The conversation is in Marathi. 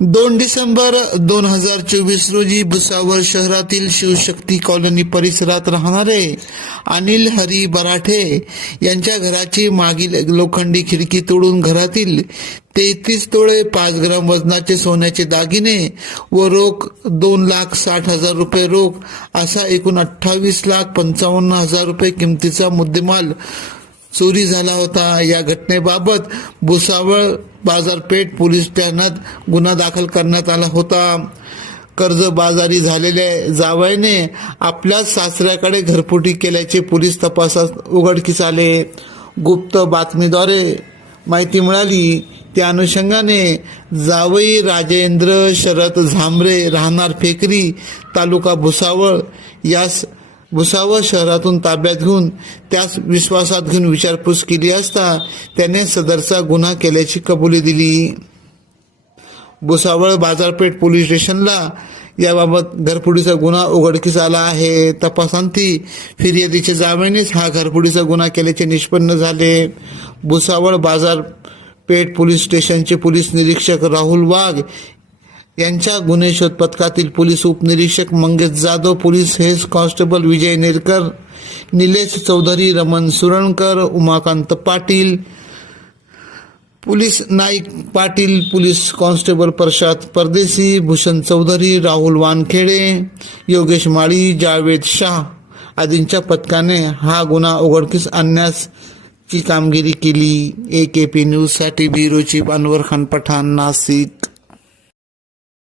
दोन डिसेंबर दोन हजार चोवीस रोजी भुसावळ शहरातील शिवशक्ती कॉलनी परिसरात राहणारे अनिल हरी बराठे यांच्या घराची मागील लोखंडी खिडकी तोडून घरातील तेहतीस तोळे पाच ग्राम वजनाचे सोन्याचे दागिने व रोख दोन लाख साठ हजार रुपये रोख असा एकूण अठ्ठावीस लाख पंचावन्न हजार रुपये किमतीचा मुद्देमाल चोरी झाला होता या घटनेबाबत भुसावळ बाजारपेठ पोलीस ठाण्यात गुन्हा दाखल करण्यात आला होता. कर्जबाजारी झालेल्या जावयाने आपल्या सासऱ्याकडे घरफोटी केल्याचे पोलीस तपासात उघडकीस आले. गुप्त बातमीद्वारे माहिती मिळाली त्या अनुषंगाने जावई राजेंद्र शरद झांबरे राहणार फेकरी तालुका भुसावळ यास भुसावळ शहरातून ताब्यात घेऊन त्यास विश्वासात घेऊन विचारपूस केली असता त्याने सदरचा गुन्हा केल्याची कबुली दिली. भुसावळ बाजारपेठ पोलीस स्टेशनला याबाबत घरफोडीचा गुन्हा उघडकीस आला आहे. तपासांती फिर्यादीच्या जावेनेच हा घरफोडीचा गुन्हा केल्याचे निष्पन्न झाले. भुसावळ बाजारपेठ पोलीस स्टेशनचे पोलीस निरीक्षक राहुल वाघ यांच्या गुन्हे शोध पथकातील पोलीस उपनिरीक्षक Mangesh Jadhav police head constable Vijay Nerkar Nilesh Chaudhari Raman Surankar Umakant Patil police naik Patil police constable Prasad Pardeshi Bhushan Chaudhari Rahul Wankhede Yogesh माळी जावेद शाह आदींच्या पथकाने हा गुन्हा उघडकीस आणण्यास ची कामगिरी केली. ए के पी न्यूजसाठी ब्युरो चीफ अनवर खान पठाण नाशिक.